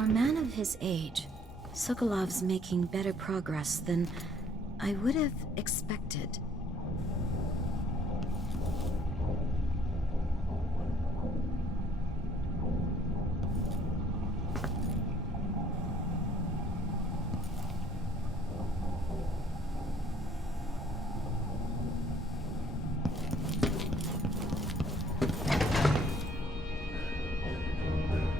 For a man of his age, Sokolov's making better progress than I would have expected.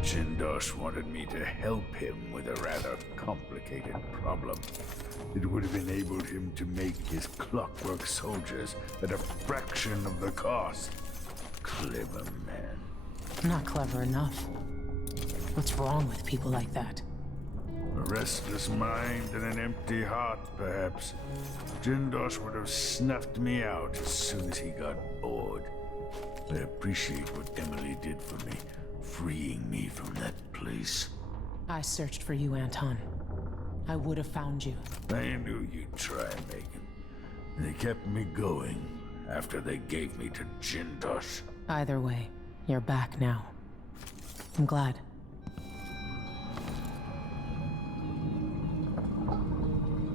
Jindosh wanted me to help him with a rather complicated problem. It would have enabled him to make his clockwork soldiers at a fraction of the cost. Clever man. Not clever enough. What's wrong with people like that? A restless mind and an empty heart, perhaps. Jindosh would have snuffed me out as soon as he got bored. I appreciate what Emily did for me, freeing me from that place. I searched for you, Anton. I would have found you. I knew you'd try, Megan. They kept me going after they gave me to Jindosh. Either way, you're back now. I'm glad.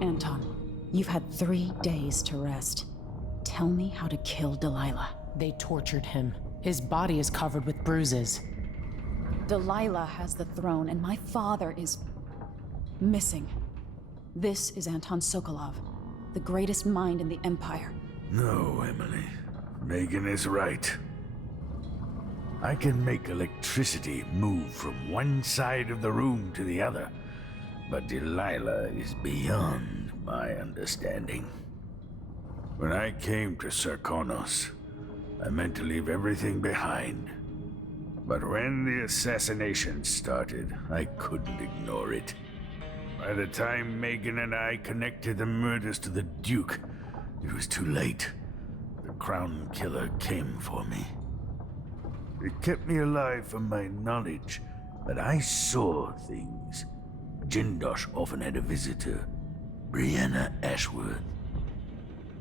Anton, you've had 3 days to rest. Tell me how to kill Delilah. They tortured him. His body is covered with bruises. Delilah has the throne, and my father is missing. This is Anton Sokolov, the greatest mind in the Empire. No, Emily. Megan is right. I can make electricity move from one side of the room to the other, but Delilah is beyond my understanding. When I came to Sarkonos, I meant to leave everything behind. But when the assassination started, I couldn't ignore it. By the time Megan and I connected the murders to the Duke, it was too late. The Crown Killer came for me. It kept me alive from my knowledge, but I saw things. Jindosh often had a visitor, Brianna Ashworth.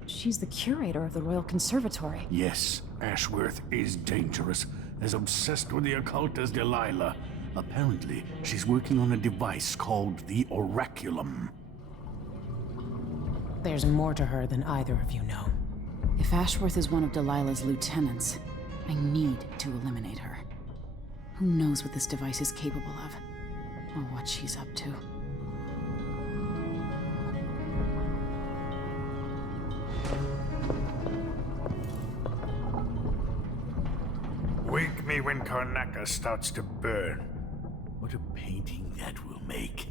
She's the curator of the Royal Conservatory. Yes, Ashworth is dangerous, as obsessed with the occult as Delilah. Apparently, she's working on a device called the Oraculum. There's more to her than either of you know. If Ashworth is one of Delilah's lieutenants, I need to eliminate her. Who knows what this device is capable of, or what she's up to. Wake me when Karnaca starts to burn. What a painting that will make.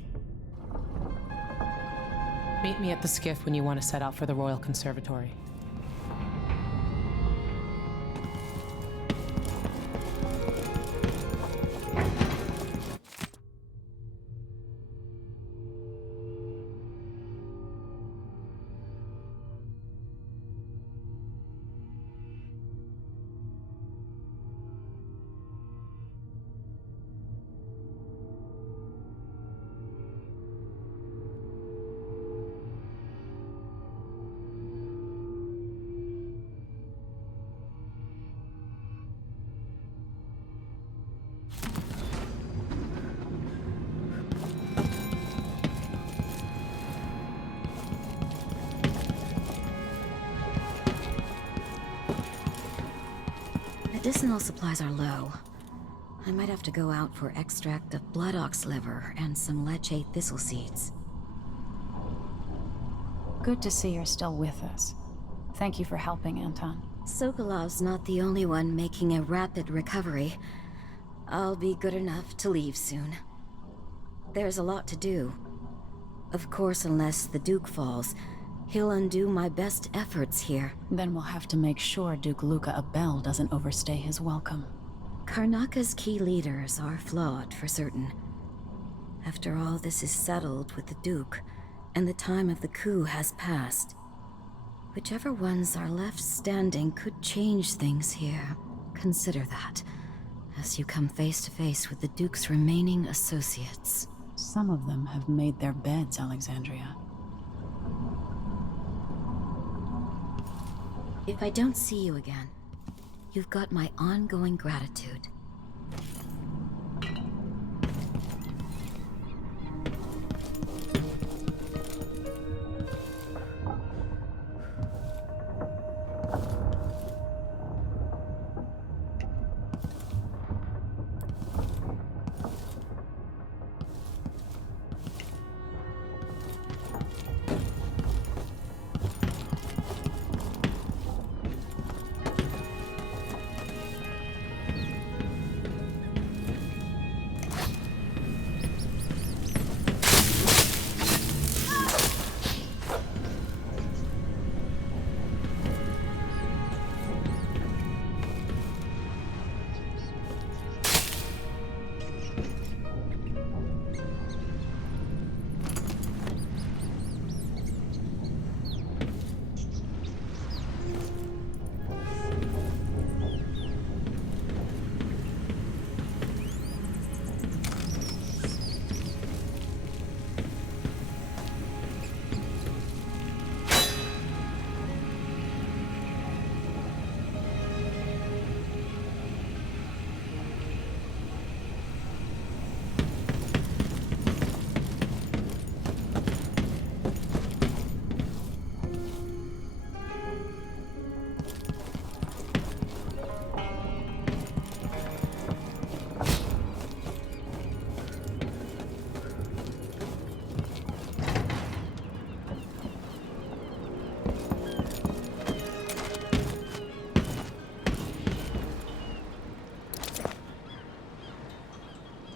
Meet me at the skiff when you want to set out for the Royal Conservatory. Medicinal supplies are low. I might have to go out for extract of blood ox liver and some leche thistle seeds. Good to see you're still with us. Thank you for helping, Anton. Sokolov's not the only one making a rapid recovery. I'll be good enough to leave soon. There's a lot to do. Of course, unless the Duke falls, he'll undo my best efforts here. Then we'll have to make sure Duke Luca Abel doesn't overstay his welcome. Karnaca's key leaders are flawed, for certain. After all this is settled with the Duke, and the time of the coup has passed, whichever ones are left standing could change things here. Consider that, as you come face to face with the Duke's remaining associates. Some of them have made their beds, Alexandria. If I don't see you again, you've got my ongoing gratitude.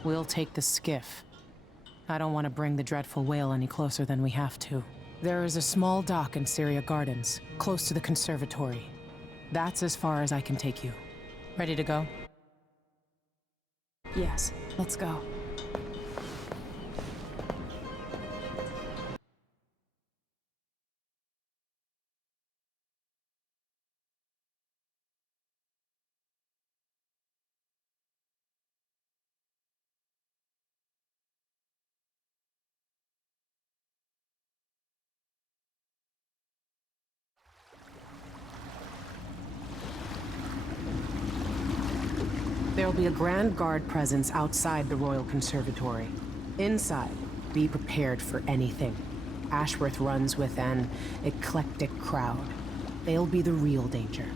We'll take the skiff. I don't want to bring the dreadful whale any closer than we have to. There is a small dock in Syria Gardens, close to the conservatory. That's as far as I can take you. Ready to go? Yes, let's go. There'll be a Grand Guard presence outside the Royal Conservatory. Inside, be prepared for anything. Ashworth runs with an eclectic crowd. They'll be the real danger.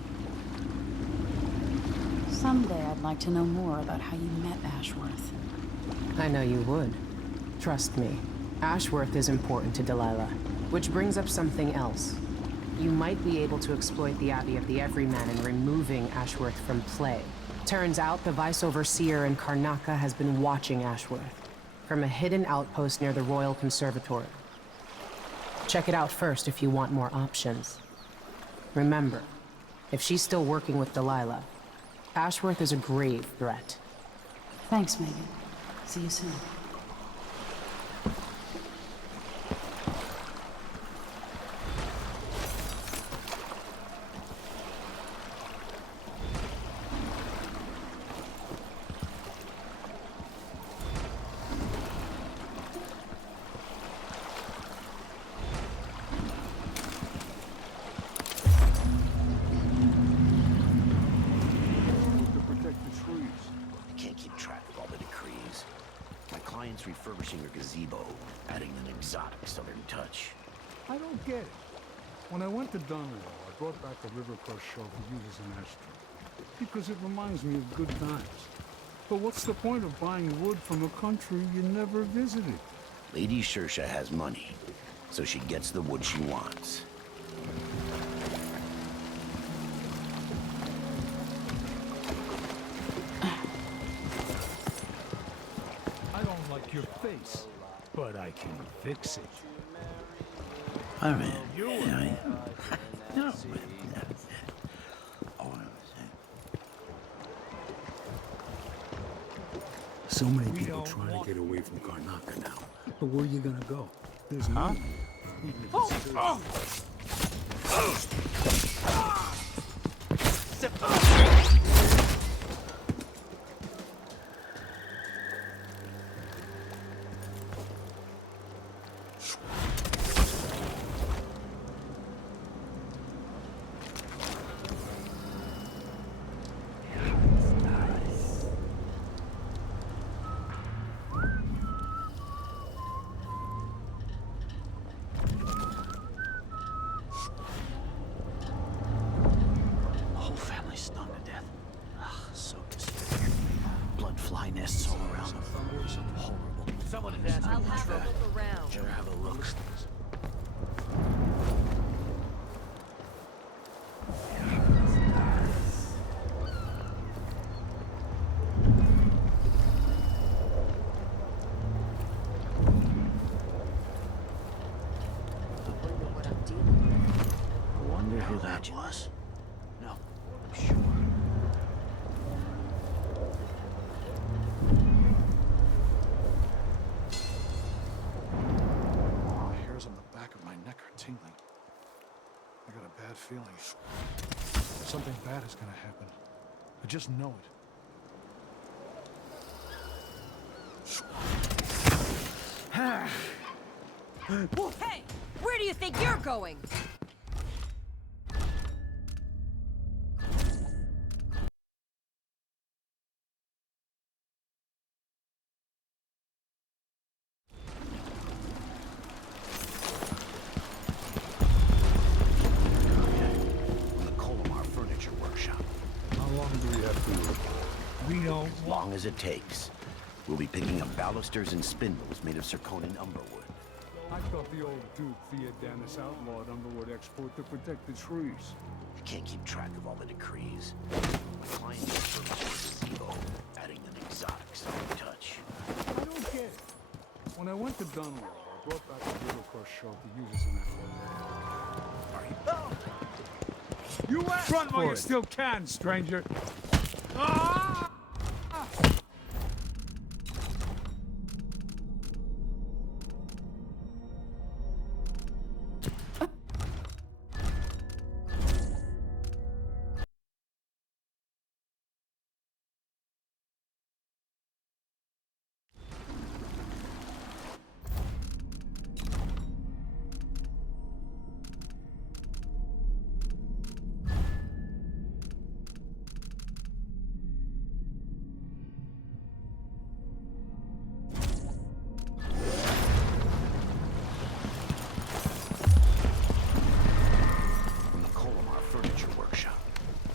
Someday I'd like to know more about how you met Ashworth. I know you would. Trust me. Ashworth is important to Delilah. Which brings up something else. You might be able to exploit the Abbey of the Everyman in removing Ashworth from play. Turns out the Vice Overseer in Karnaca has been watching Ashworth from a hidden outpost near the Royal Conservatory. Check it out first if you want more options. Remember, if she's still working with Delilah, Ashworth is a grave threat. Thanks, Megan. See you soon. Refurbishing her gazebo, adding an exotic southern touch. I don't get it. When I went to Donald, I brought back the River Crush show to use as an ashtray, because it reminds me of good times. But what's the point of buying wood from a country you never visited? Lady Shersha has money, so she gets the wood she wants. Your face, but I can fix it. I mean, no. So many people trying to get away from Karnaca now. But where are you gonna go? There's no. Nests all around them. Horrible. Someone is asking. I'll have a look around. Sure, have a look. I wonder who that was. No, I'm sure. Tingling. I got a bad feeling. Something bad is gonna happen. I just know it. Hey! Where do you think you're going? As long as it takes. We'll be picking up balusters and spindles made of Zirconian umberwood. I thought the old Duke Theodanis outlawed umberwood export to protect the trees. I can't keep track of all the decrees. My client refurbished the gazebo, adding an exotic sounding touch. I don't get it. When I went to Dunwall, I brought back the River Crush shell to use as an outlet. You run while you still can, stranger. Ah!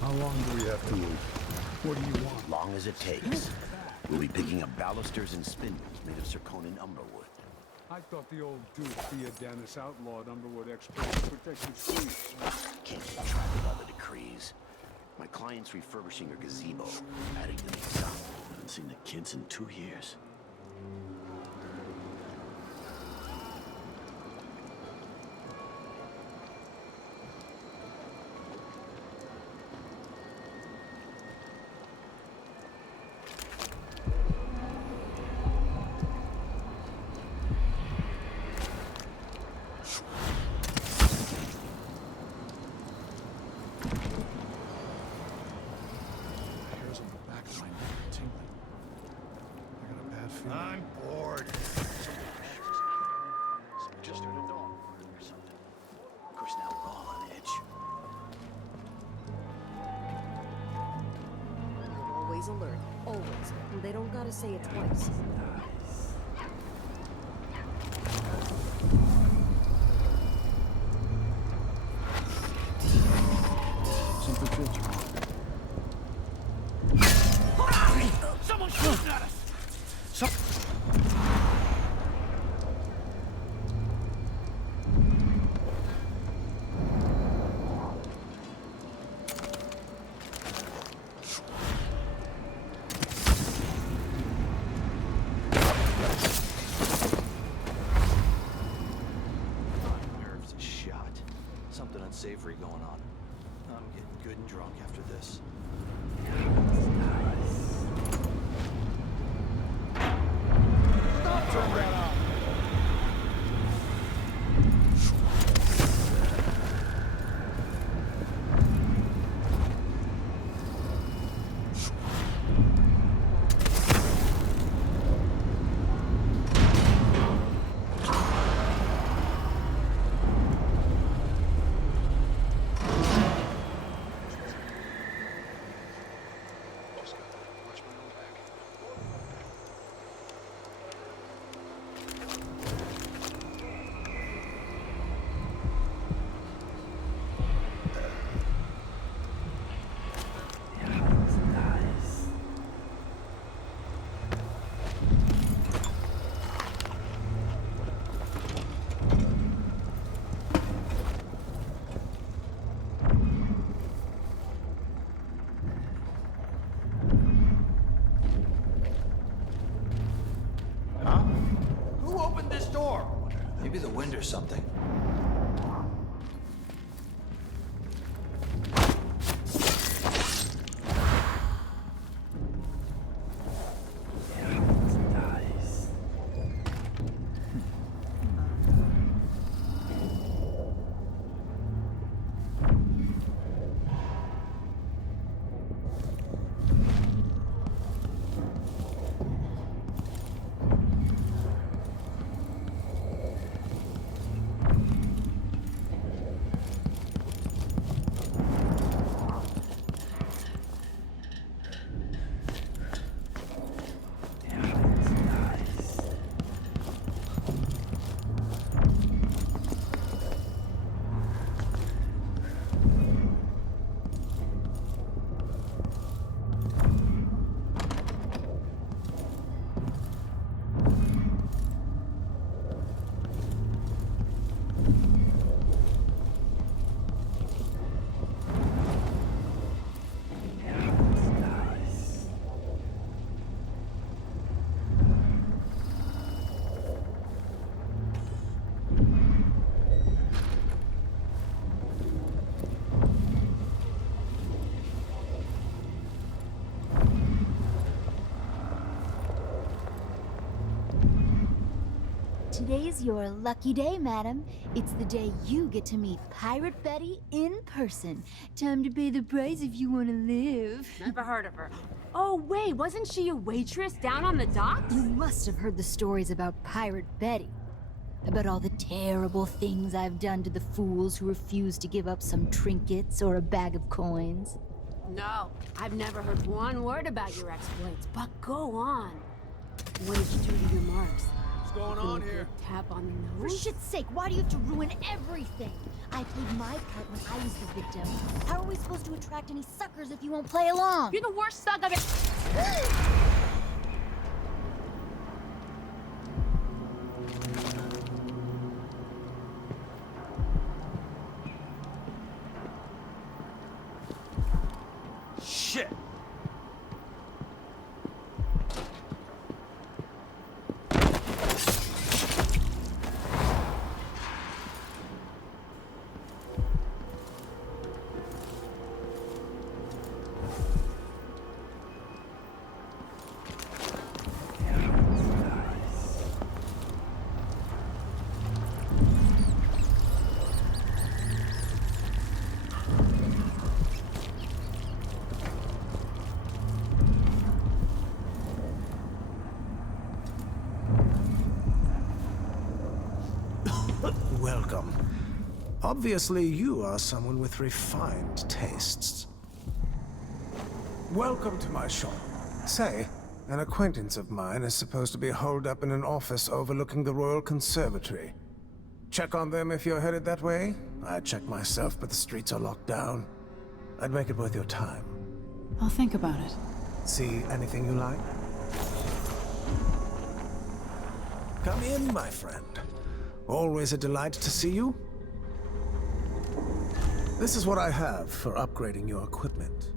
How long do we have to wait? What do you want? Long as it takes. We'll be picking up balusters and spindles made of zirconin umberwood. I thought the old Duke Theodanis outlawed Umberwood exports to protect his fleet. Can't keep track of all the decrees. My client's refurbishing a gazebo, adding to the exotic. Haven't seen the kids in 2 years. Hairs on the back of my neck are tingling. I got a bad feeling. I'm bored. Just heard a dog or something. Of course, now we're all on edge. Always alert. Always. And they don't gotta say it twice. Something feels wrong. Someone's shooting at us! Nerves are shot. Something unsavory going on. I'm getting good and drunk after this. Turn that off. Just gotta watch my own back. Who opened this door? Maybe the wind or something. Today's your lucky day, madam. It's the day you get to meet Pirate Betty in person. Time to pay the price if you want to live. Never heard of her. Oh, wait, wasn't she a waitress down on the docks? You must have heard the stories about Pirate Betty. About all the terrible things I've done to the fools who refuse to give up some trinkets or a bag of coins. No, I've never heard one word about your exploits, but go on. What did you do to your marks? What's going on here? Tap on the For nose? shit's sake, why do you have to ruin everything? I played my part when I was the victim. How are we supposed to attract any suckers if you won't play along? You're the worst thug I've ever... Shit! Welcome. Obviously, you are someone with refined tastes. Welcome to my shop. Say, an acquaintance of mine is supposed to be holed up in an office overlooking the Royal Conservatory. Check on them if you're headed that way. I'd check myself, but the streets are locked down. I'd make it worth your time. I'll think about it. See anything you like? Come in, my friend. Always a delight to see you. This is what I have for upgrading your equipment.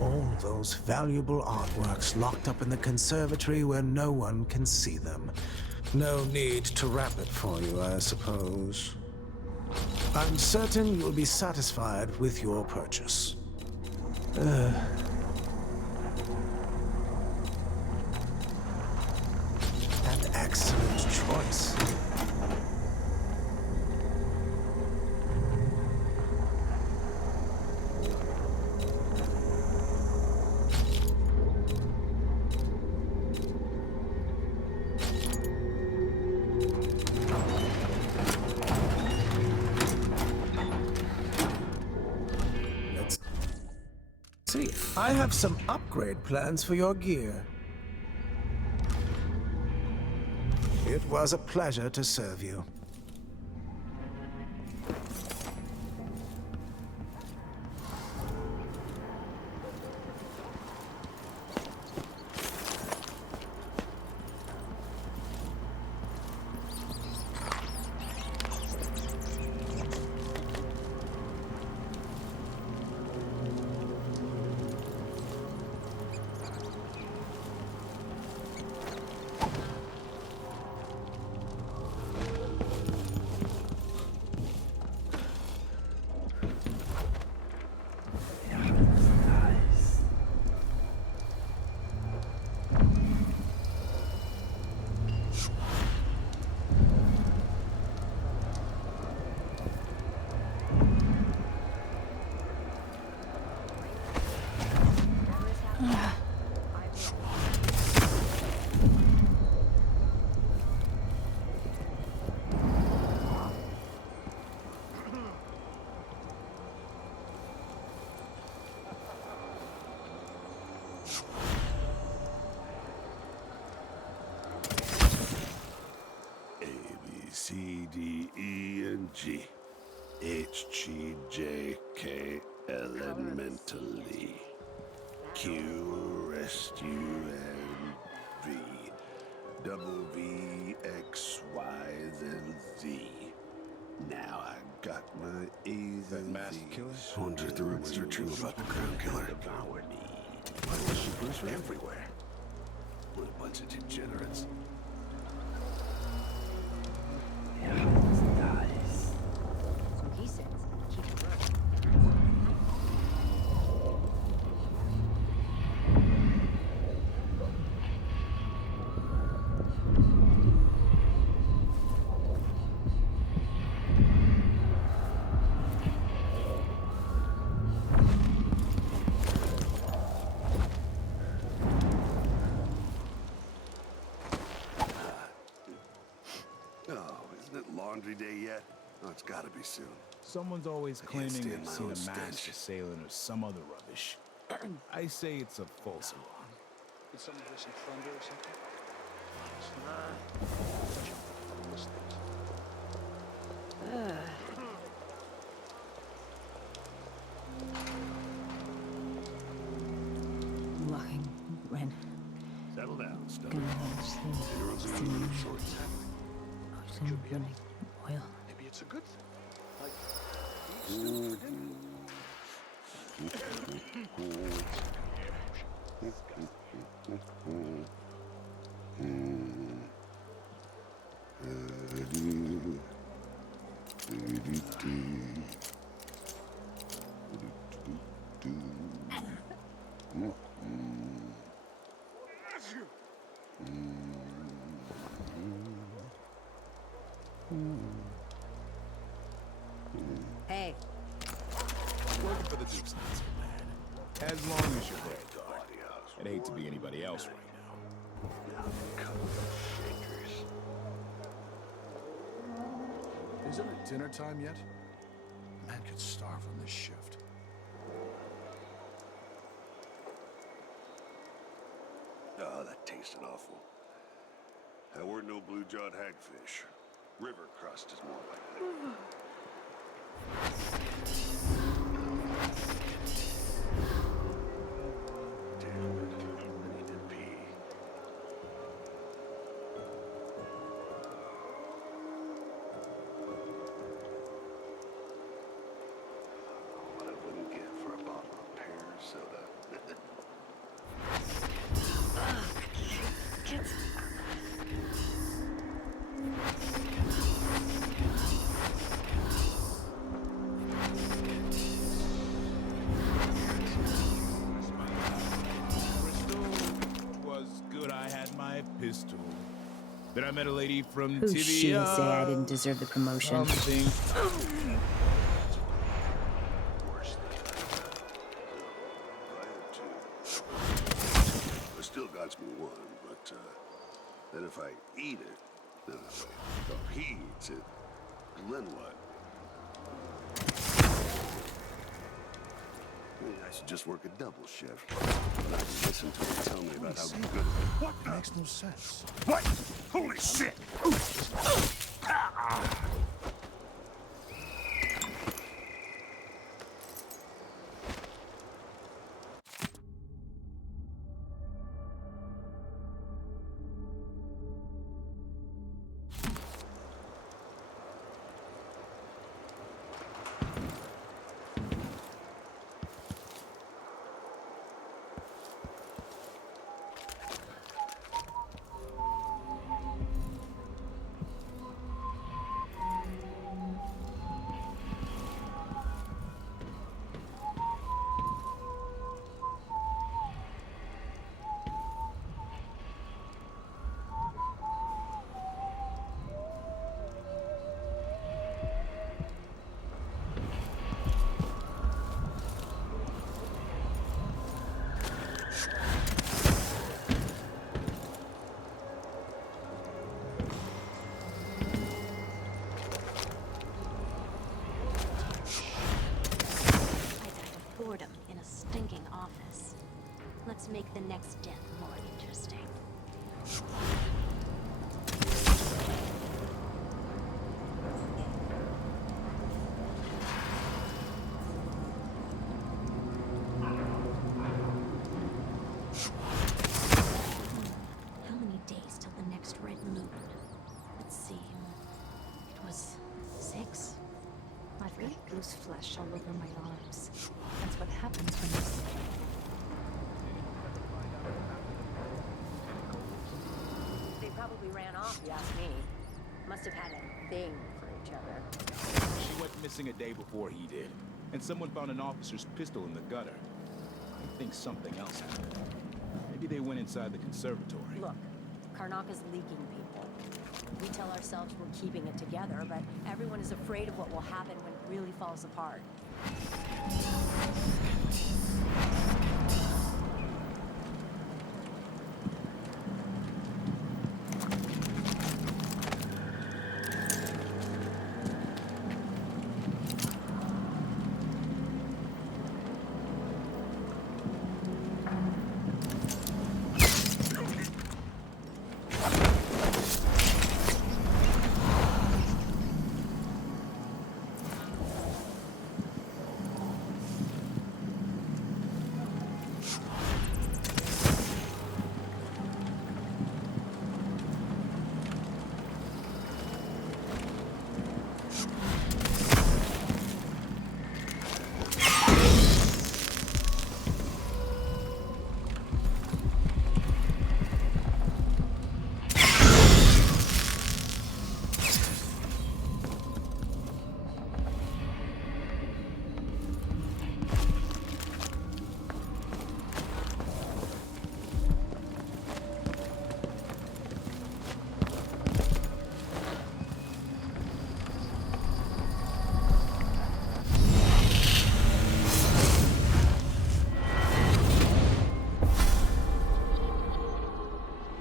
All those valuable artworks locked up in the conservatory where no one can see them. No need to wrap it for you, I suppose. I'm certain you'll be satisfied with your purchase. An excellent choice. See, I have some upgrade plans for your gear. It was a pleasure to serve you. C, D, E, and G. H, G, J, K, L, and mentally. Q, rest, U, and V. Double V, X, Y, then Z. Now I got my A's That and masked V's. killer? Wonder if the rumors are true about the crown killer. Devoured me. Why was she everywhere? What a bunch of degenerates. So he says, keep it right. Oh, isn't it laundry day yet? Oh, it's gotta be soon. Someone's always I can't claiming stand they've my seen own a mask stench. assailant or some other rubbish. I say it's a false alarm. Did someone hear some thunder or something? Walking when Settle down, Stubby. gonna sleep. Running oil. Maybe it's a good thing. Like, he's still pretending. Hey, Working for the Duke's not so bad. As long as you're there, guard. I'd hate to be anybody else right now. Isn't it dinner time yet? Man could starve on this shift. Oh, that tasted awful. That weren't no blue-jawed hagfish. River crust is more likely. Damn it. I need to pee. What I wouldn't give for a bottle of pear soda. Was good I had my pistol. Then I met a lady from Who's she to Tibia. say I didn't deserve the promotion? Something. I still got me one, but then if I eat it, then he eats it, and then what? I should just work a double shift. Not listen to him tell me about how good. What? Makes no sense. What? Holy shit! probably ran off, you ask me. Must have had a thing for each other. She went missing a day before he did, and someone found an officer's pistol in the gutter. I think something else happened. Maybe they went inside the conservatory. Look, Karnaka's leaking people. We tell ourselves we're keeping it together, but everyone is afraid of what will happen when it really falls apart.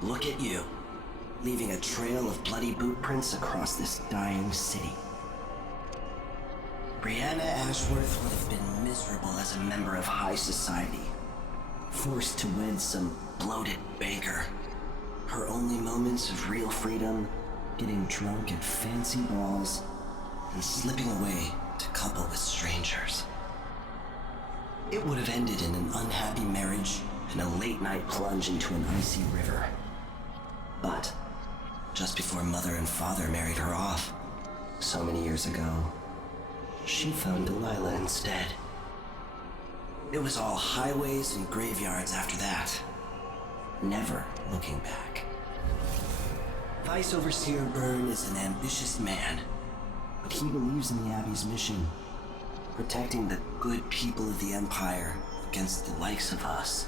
Look at you, leaving a trail of bloody boot prints across this dying city. Brianna Ashworth would have been miserable as a member of high society, forced to wed some bloated banker. Her only moments of real freedom, getting drunk at fancy balls, and slipping away to couple with strangers. It would have ended in an unhappy marriage and a late-night plunge into an icy river. But just before Mother and Father married her off, so many years ago, she found Delilah instead. It was all highways and graveyards after that, never looking back. Vice Overseer Byrne is an ambitious man, but he believes in the Abbey's mission, protecting the good people of the Empire against the likes of us.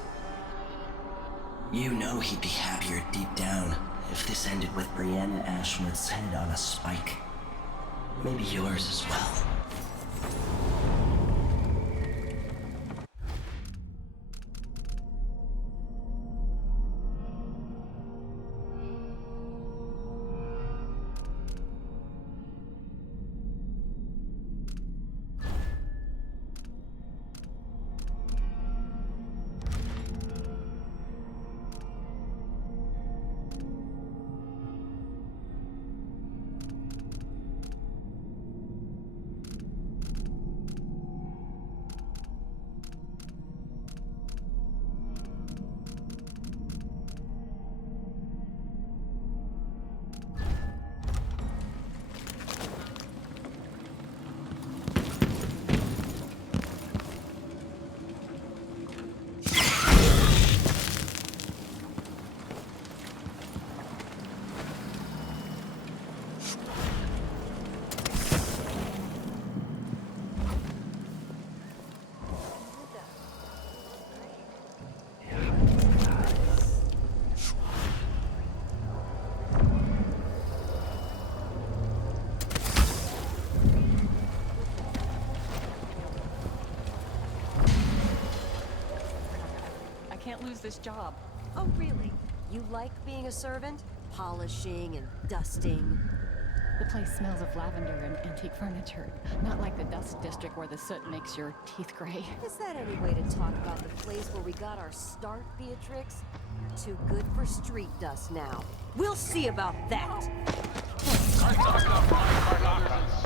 You know he'd be happier deep down if this ended with Brianna Ashworth's head on a spike. Maybe yours as well. Can't lose this job. Oh, really? You like being a servant? Polishing and dusting? The place smells of lavender and antique furniture. Not like the dust district where the soot makes your teeth gray. Is that any way to talk about the place where we got our start, Beatrix? Too good for street dust now. We'll see about that!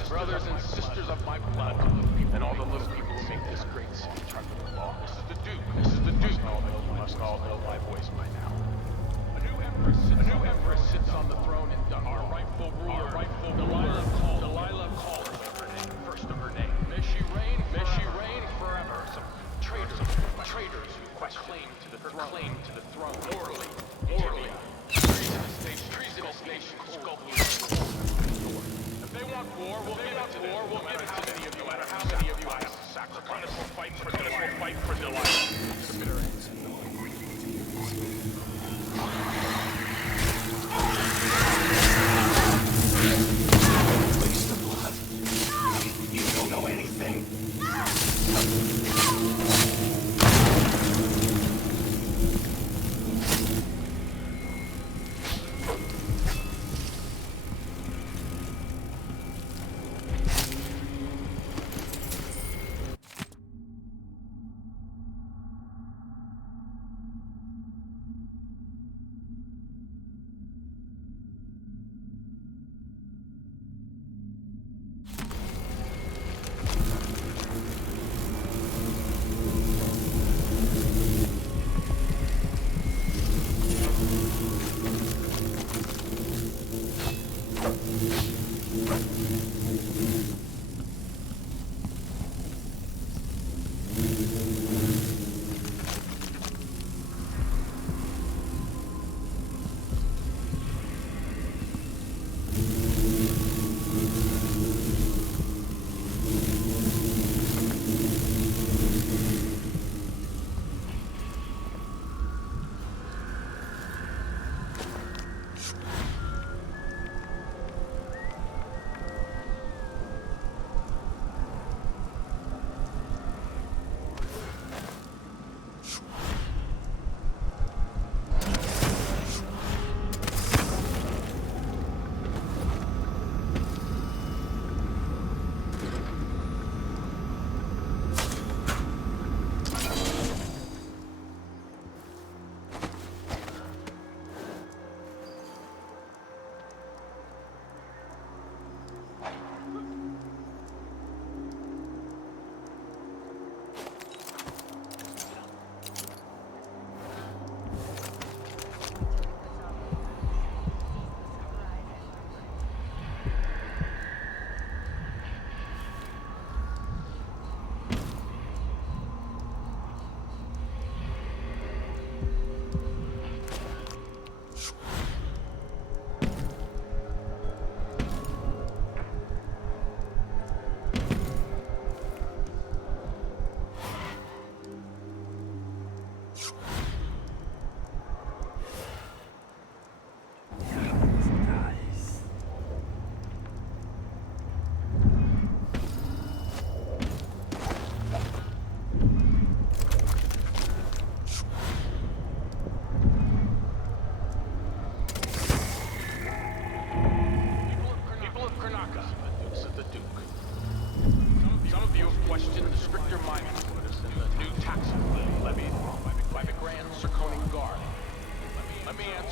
Brothers and sisters of my blood, and all the little people who make this great city tremble with awe. This is the Duke. This is the Duke. You must all know my voice by now. A new empress sits on the throne in Dunbar. Our rightful ruler, Delilah called her name, first of her name. May she reign forever. Some traitors who claim to the throne. Morally. Treasonous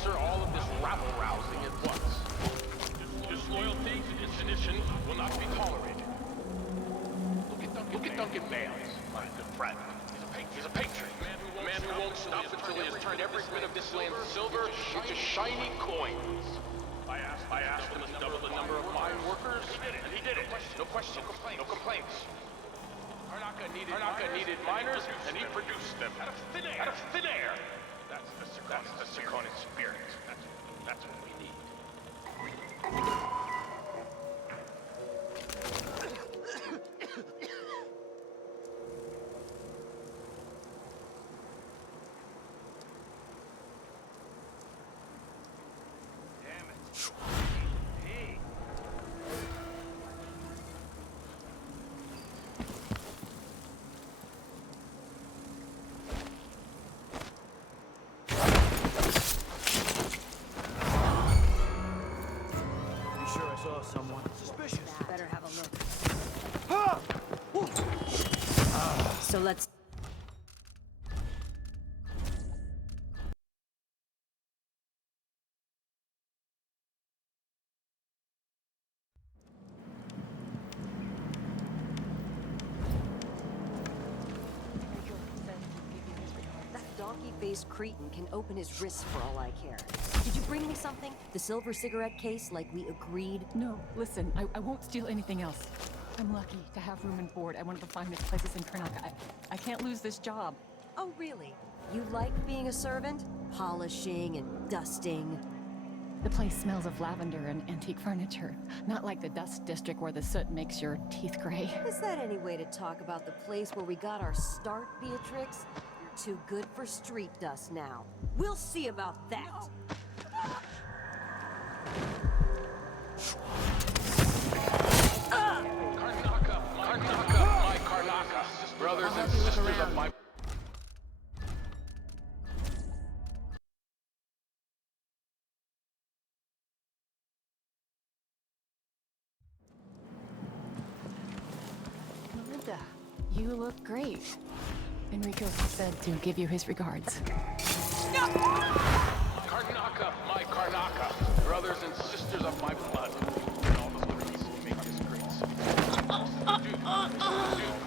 answer all of this rabble-rousing at once. Disloyalty and sedition will not be tolerated. Look at Duncan Bales, my good friend. He's a patriot. A man who won't stop until he has turned every bit of this land's silver into shiny coins. I asked him to double the number of mine workers, and he did it. No question. No complaints. Karnaka needed miners, and he produced them out of thin air. That's the Sekonan spirit. That's what we need. Someone suspicious. Better have a look. So let's... That donkey-faced cretin can open his wrists for all I care. Did you bring me something? The silver cigarette case like we agreed? No, listen, I won't steal anything else. I'm lucky to have room and board at one of the finest places in Karnaka. I can't lose this job. Oh, really? You like being a servant? Polishing and dusting? The place smells of lavender and antique furniture. Not like the dust district where the soot makes your teeth gray. Is that any way to talk about the place where we got our start, Beatrix? You're too good for street dust now. We'll see about that! No. Karnaka, brothers and sisters of my... Melinda, you look great. Enrico said to give you his regards. Karnaka, my Karnaka, brothers and sisters of my blood, and all the lords who make this great city. Duke,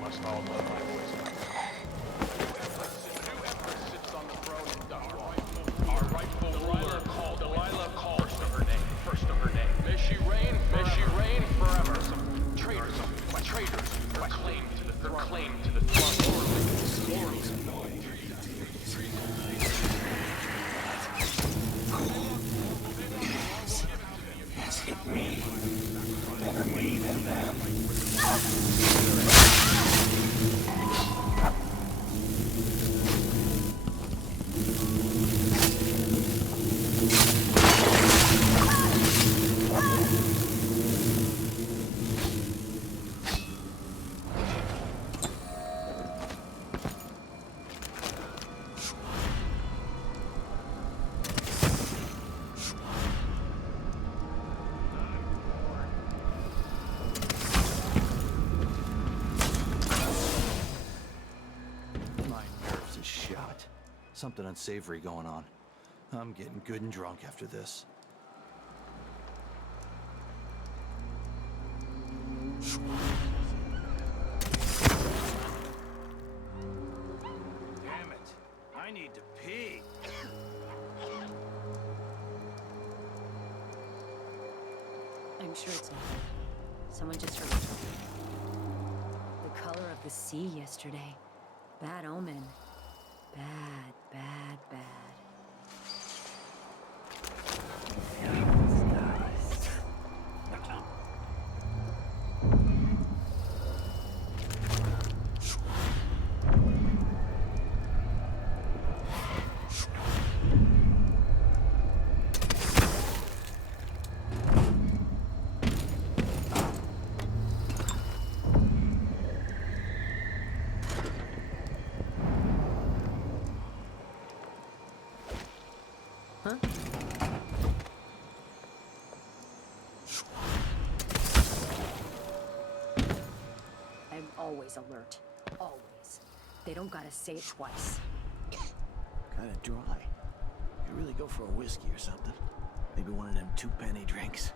must all know my voice. The new empress sits on the throne in Dahra. Our rightful ruler called Delilah called first of her name. May she reign forever. Some traitors her claim to the throne. Has hit me. Better me than them. Something unsavory going on. I'm getting good and drunk after this. Damn it! I need to pee. I'm sure it's nothing. Someone just heard me talking. The color of the sea yesterday. Bad omen. Bad, bad, bad. Huh? I'm always alert. Always. They don't gotta say it twice. Kinda dry. Should really go for a whiskey or something. Maybe one of them 2-penny drinks.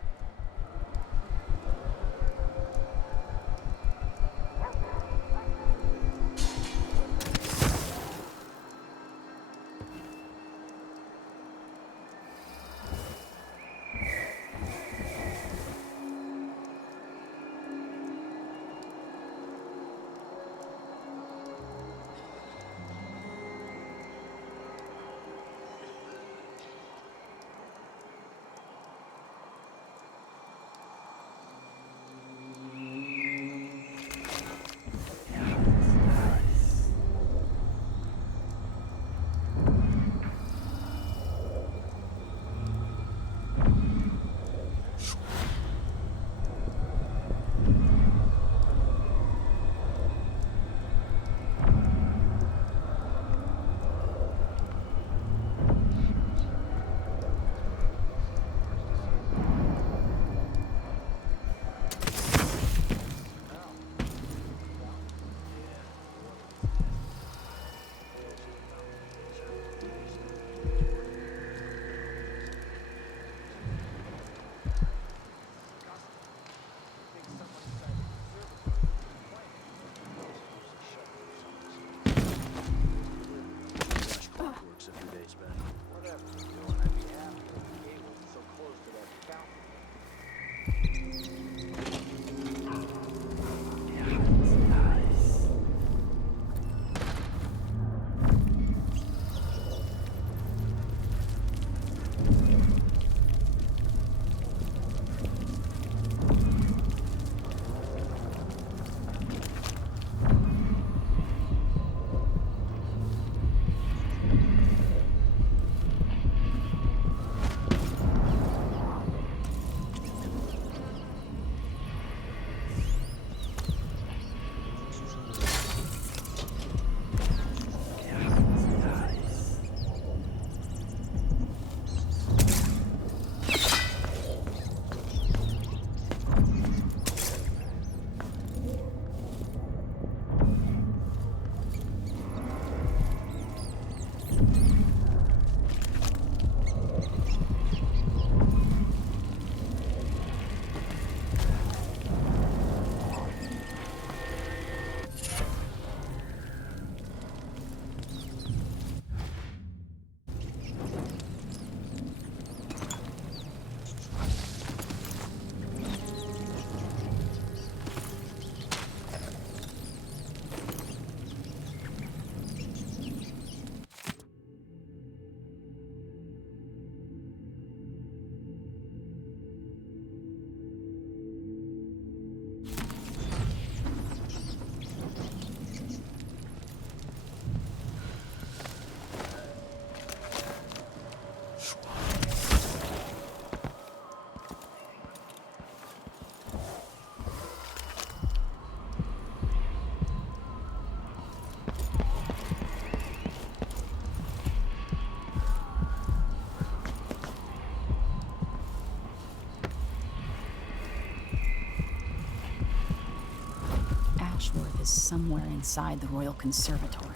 Ashworth is somewhere inside the Royal Conservatory.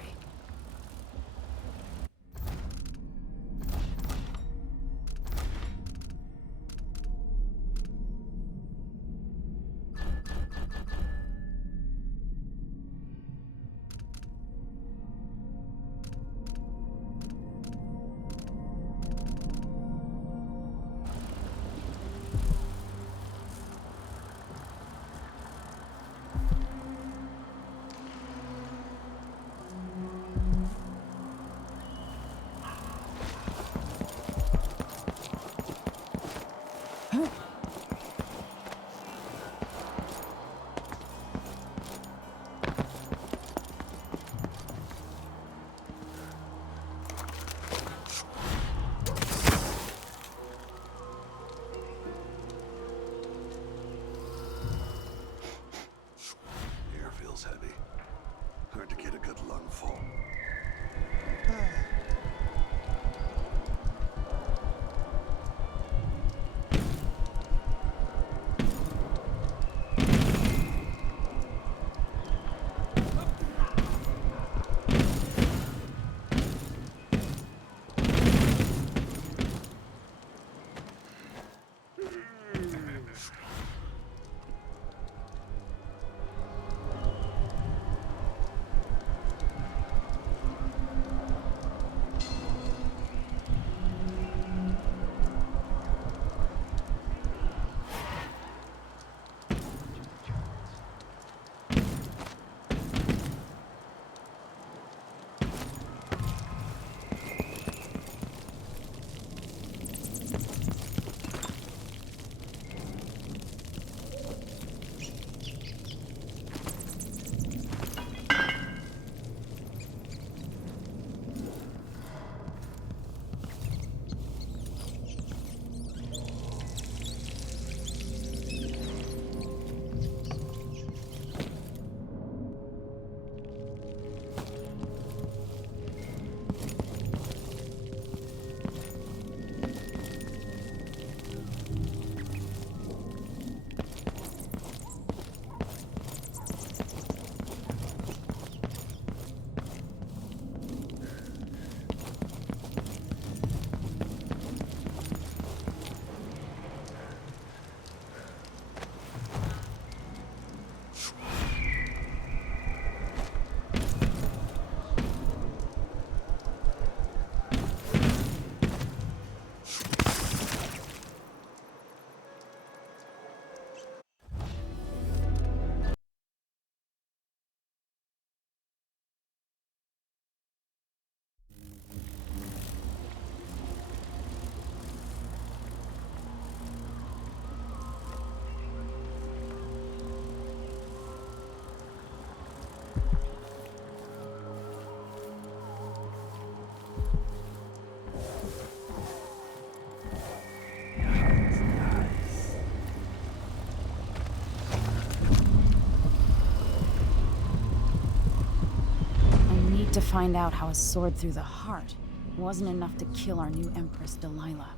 like to find out how a sword through the heart wasn't enough to kill our new Empress, Delilah.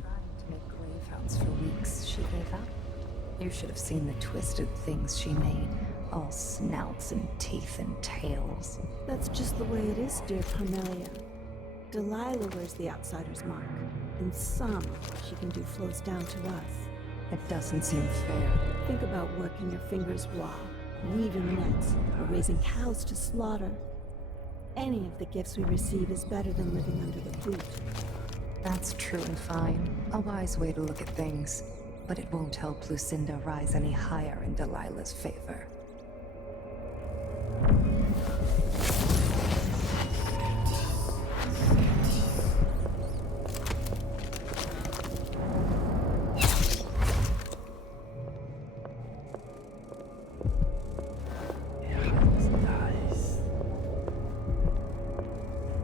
Trying to make gravehounds for weeks, she gave up. You should have seen the twisted things she made. All snouts and teeth and tails. That's just the way it is, dear Carmelia. Delilah wears the outsider's mark, and some she can do flows down to us. It doesn't seem fair. Think about working your fingers raw, weaving nets, or raising cows to slaughter. Any of the gifts we receive is better than living under the boot. That's true and fine. A wise way to look at things. But it won't help Lucinda rise any higher in Delilah's favor.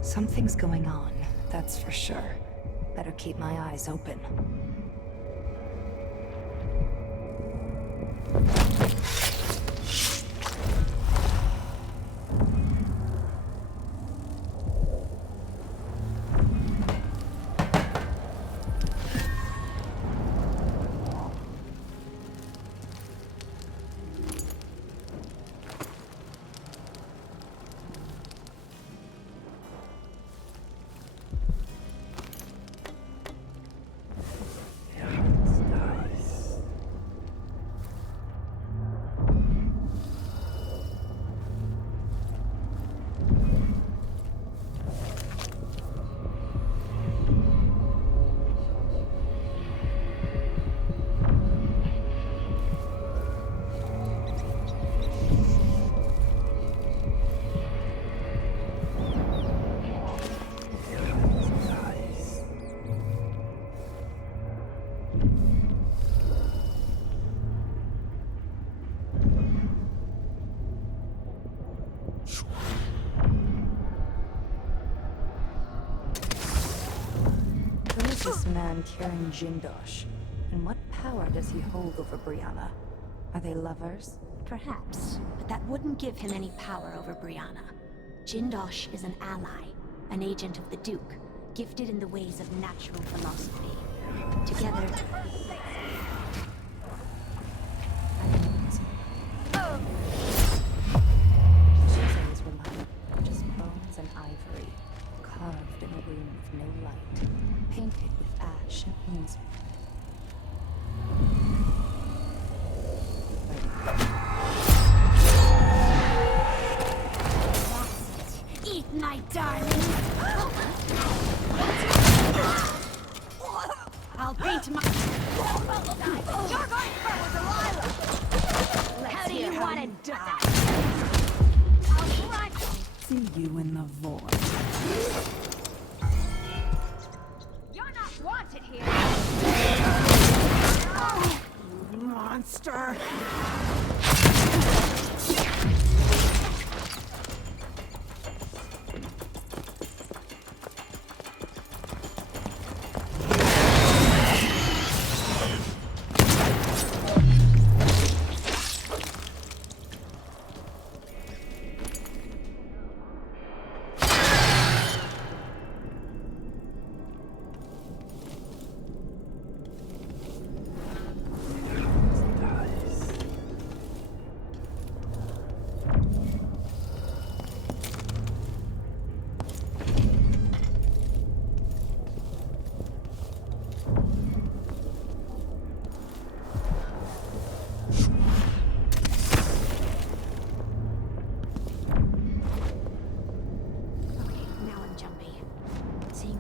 Something's going on, that's for sure. Better keep my eyes open. This man carrying Jindosh, and what power does he hold over Brianna? Are they lovers? Perhaps, but that wouldn't give him any power over Brianna. Jindosh is an ally, an agent of the Duke, gifted in the ways of natural philosophy. Together... She's always reliable, just bones and ivory, carved in a room with no light, painted with ash and moons. Eat my darling! I'll paint my... You're going first, Delilah! How do you want to die? I'll run! See you in the void. You're not wanted here! Oh, monster!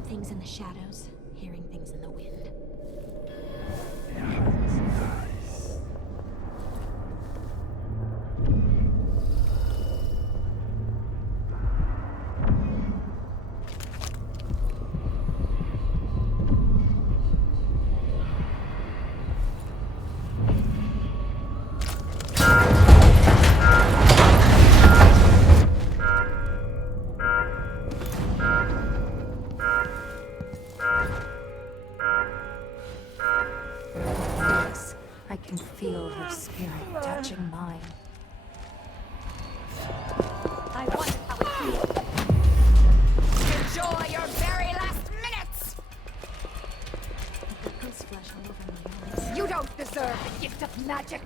Things in the shadows, hearing things in the wind. I can feel her spirit touching mine. I wonder how it feels. don't deserve the gift of magic!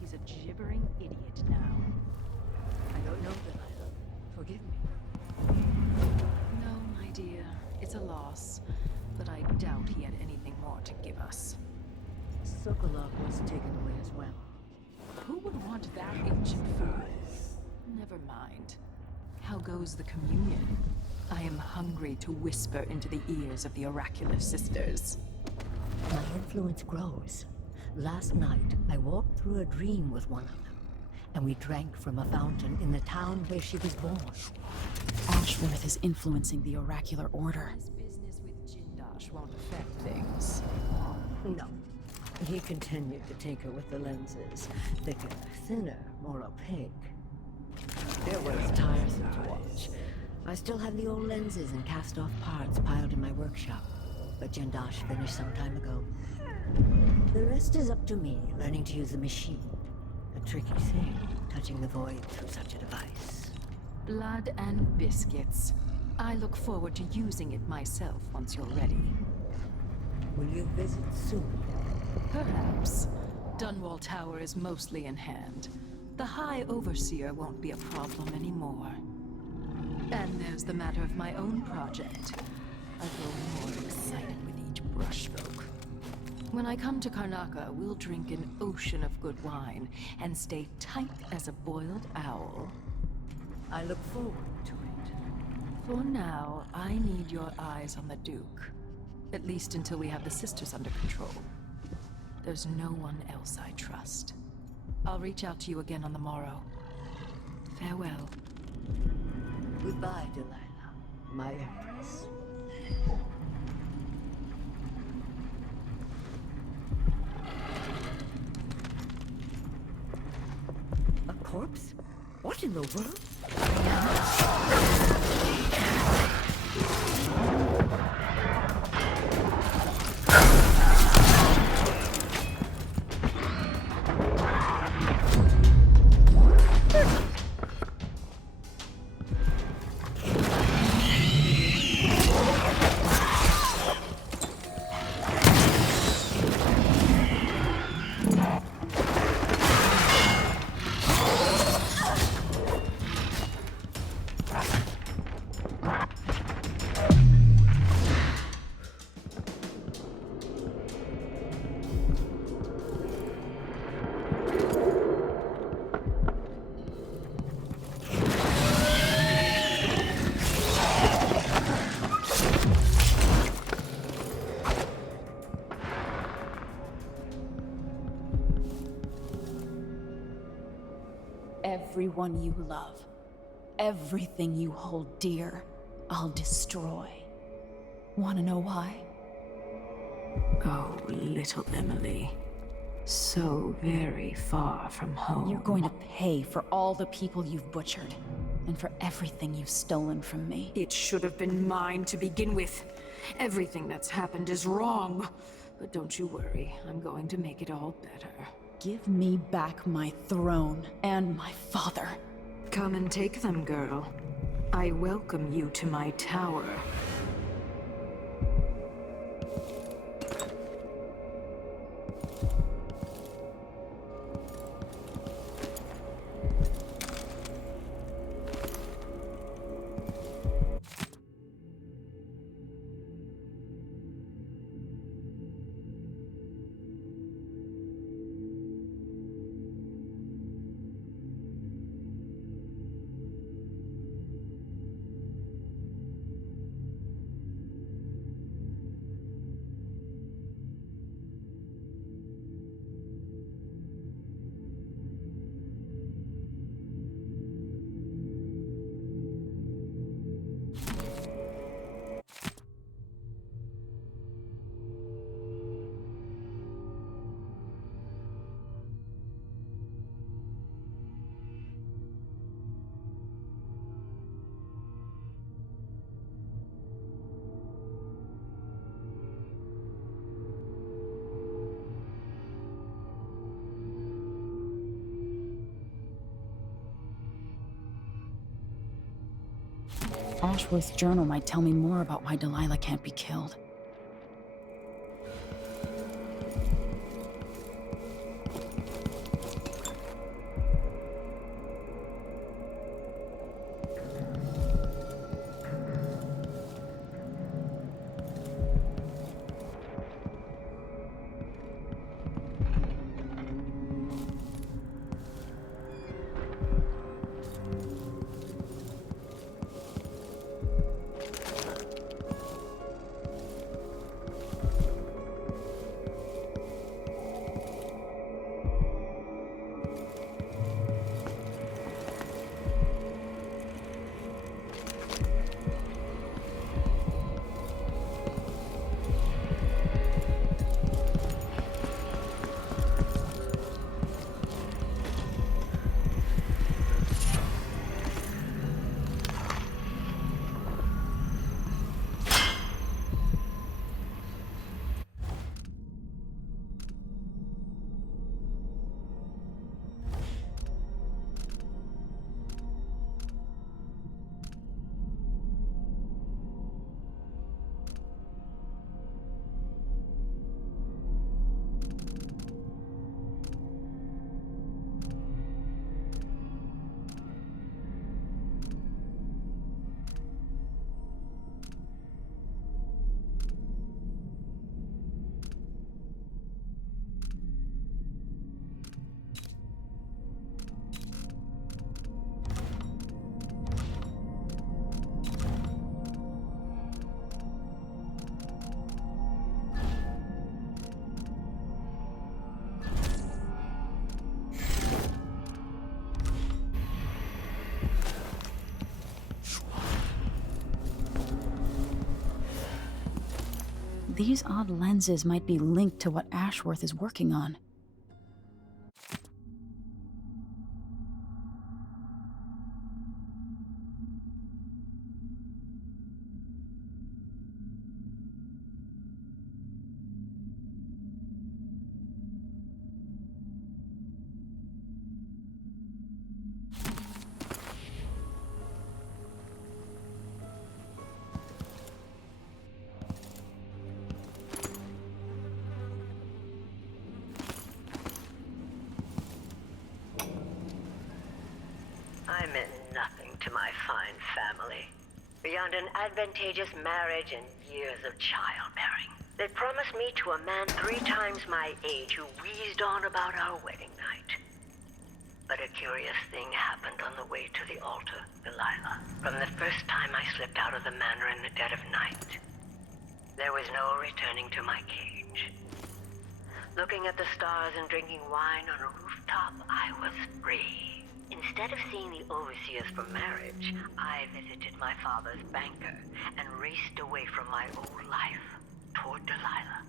He's a gibbering idiot now. I don't know, Delilah. Forgive me. No, my dear. It's a loss. But I doubt he had anything more to give us. Sokolov was taken away as well. Who would want that ancient food? Never mind. How goes the communion? I am hungry to whisper into the ears of the oracular sisters. My influence grows. Last night, I walked through a dream with one of them, and we drank from a fountain in the town where she was born. Ashworth is influencing the oracular order. His business with Jindosh won't affect things. No. He continued to tinker with the lenses. Thicker, thinner, more opaque. It was tiresome to watch. I still have the old lenses and cast-off parts piled in my workshop, but Jindosh finished some time ago. The rest is up to me, learning to use the machine. A tricky thing, touching the void through such a device. Blood and biscuits. I look forward to using it myself once you're ready. Will you visit soon? Perhaps. Dunwall Tower is mostly in hand. The High Overseer won't be a problem anymore. And there's the matter of my own project. I grow more excited with each brushstroke. When I come to Karnaca, we'll drink an ocean of good wine and stay tight as a boiled owl. I look forward to it. For now, I need your eyes on the Duke. At least until we have the sisters under control. There's no one else I trust. I'll reach out to you again on the morrow. Farewell. Goodbye, Delilah, my empress. A corpse? What in the world? everyone you love. Everything you hold dear, I'll destroy. Wanna know why? Oh, little Emily. So very far from home. You're going to pay for all the people you've butchered, and for everything you've stolen from me. It should have been mine to begin with. Everything that's happened is wrong. But don't you worry, I'm going to make it all better. Give me back my throne and my father. Come and take them, girl. I welcome you to my tower. Ashworth's journal might tell me more about why Delilah can't be killed. These odd lenses might be linked to what Ashworth is working on. I meant nothing to my fine family, beyond an advantageous marriage and years of childbearing. They promised me to a man 3 times my age who wheezed on about our wedding night. But a curious thing happened on the way to the altar, Delilah. From the first time I slipped out of the manor in the dead of night, there was no returning to my cage. Looking at the stars and drinking wine on a rooftop, I was free. Instead of seeing the overseers for marriage, I visited my father's banker and raced away from my old life toward Delilah.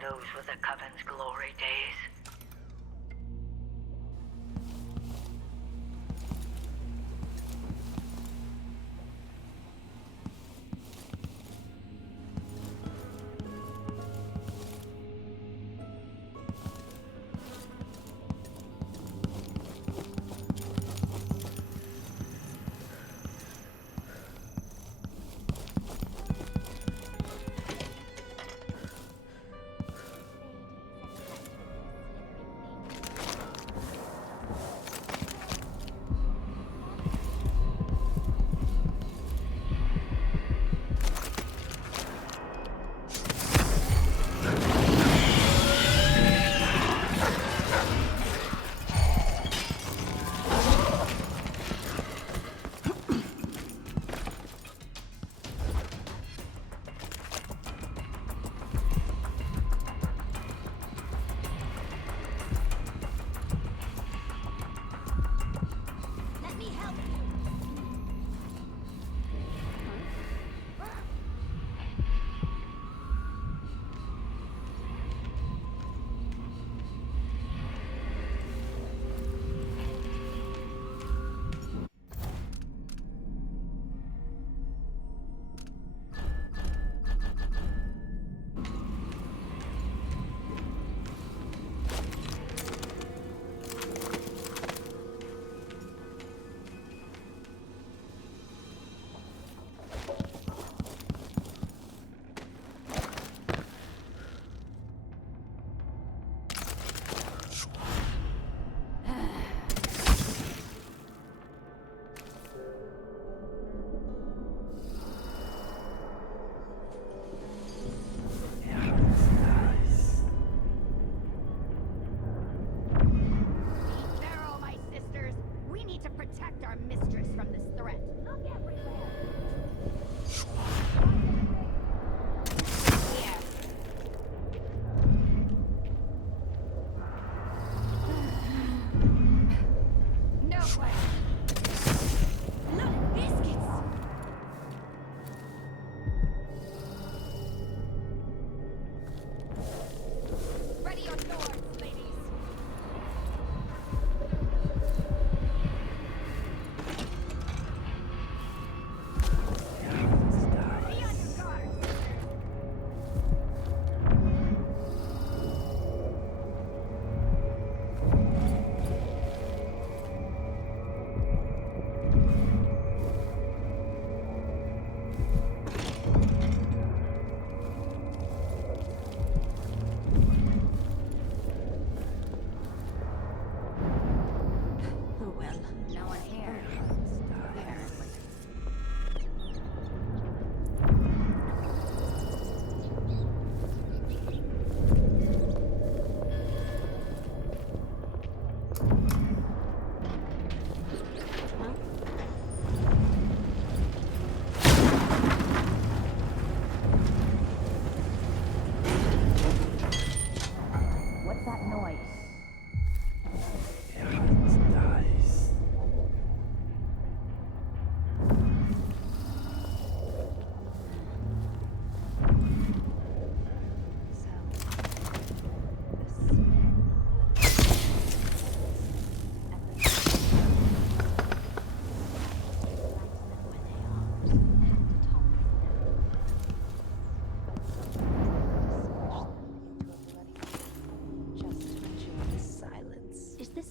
Those were the Coven's glory days.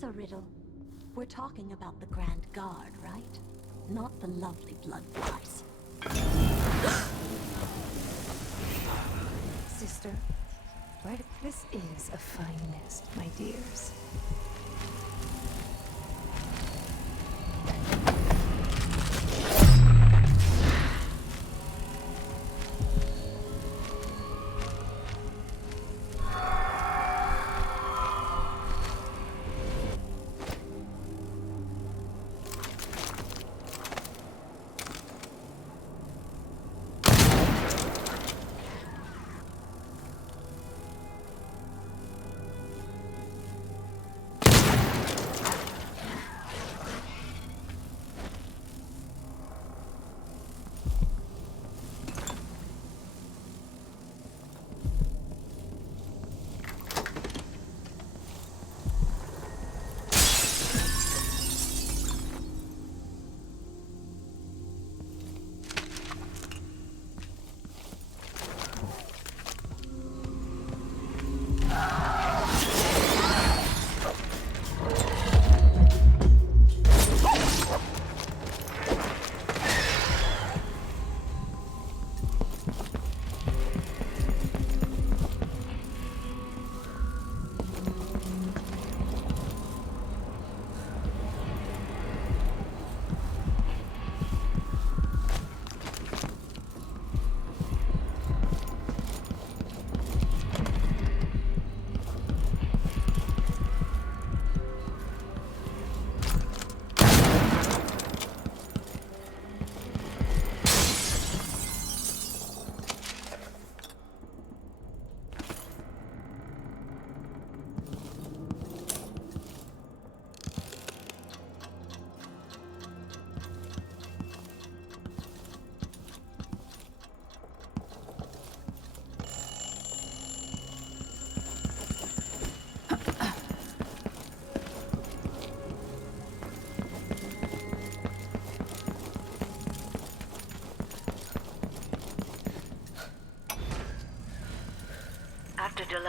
A riddle. We're talking about the Grand Guard, right? Not the lovely blood flies. Sister, this is a fine nest, my dears.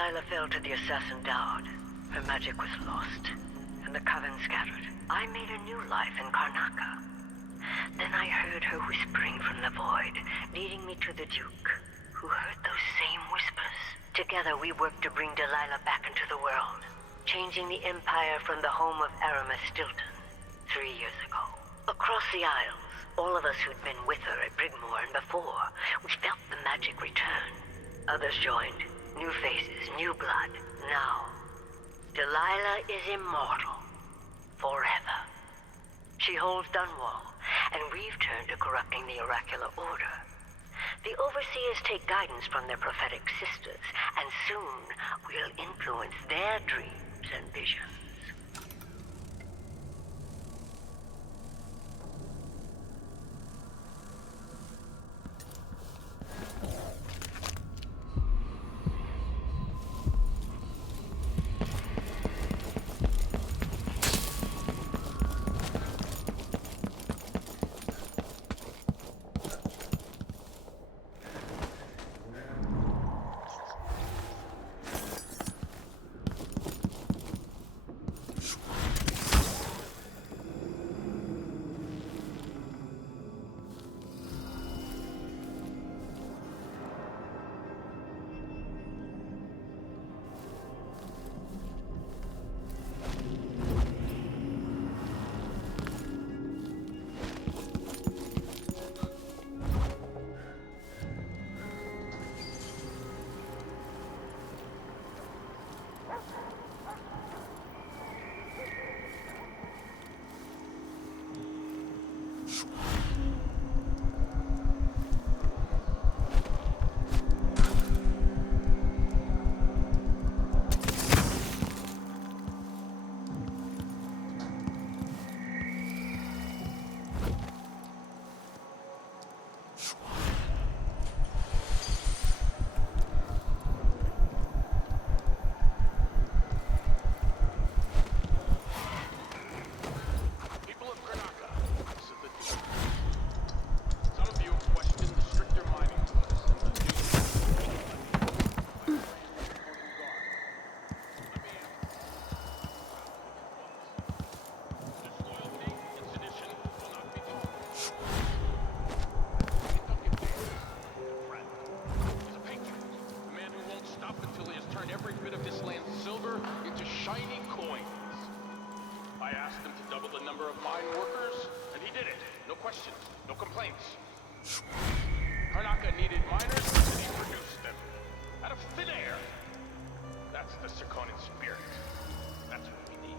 Delilah fell to the assassin Dowd, her magic was lost, and the coven scattered. I made a new life in Karnaca. Then I heard her whispering from the void, leading me to the Duke, who heard those same whispers. Together we worked to bring Delilah back into the world, changing the Empire from the home of Aramis Stilton 3 years ago. Across the Isles, all of us who'd been with her at Brigmore and before, we felt the magic return. Others joined. New faces, new blood. Now, Delilah is immortal. Forever. She holds Dunwall, and we've turned to corrupting the oracular order. The Overseers take guidance from their prophetic sisters, and soon we'll influence their dreams and visions. Karnaca needed miners, and he produced them. Out of thin air. That's the Serkonan spirit. That's what we need.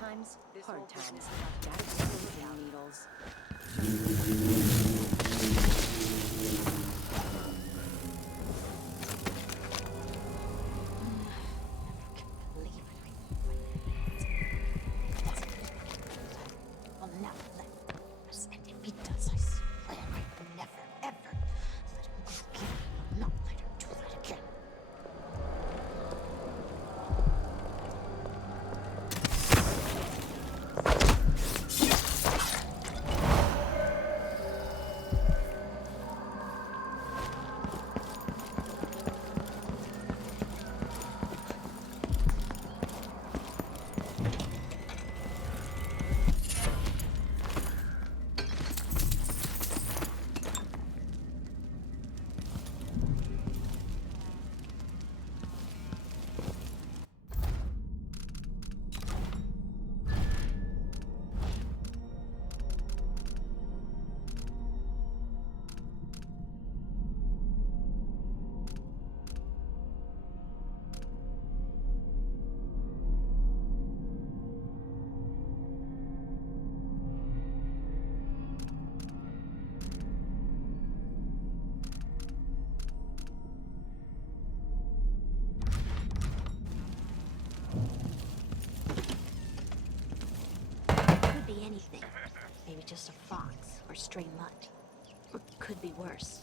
Times, hard times. Gotta get the needles. I'll never let him pass, and if he does, I swear I will never, ever let him go again. I'll not let her do that again. stray mutt. Or could be worse.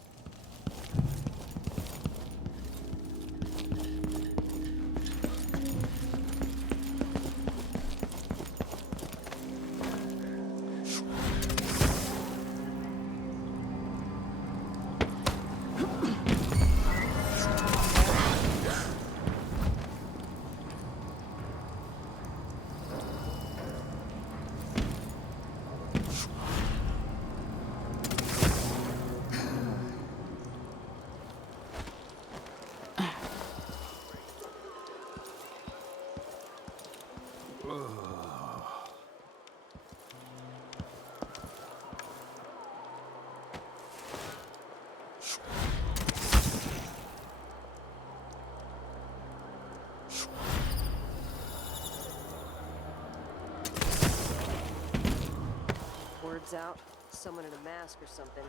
Word's out. Someone in a mask or something.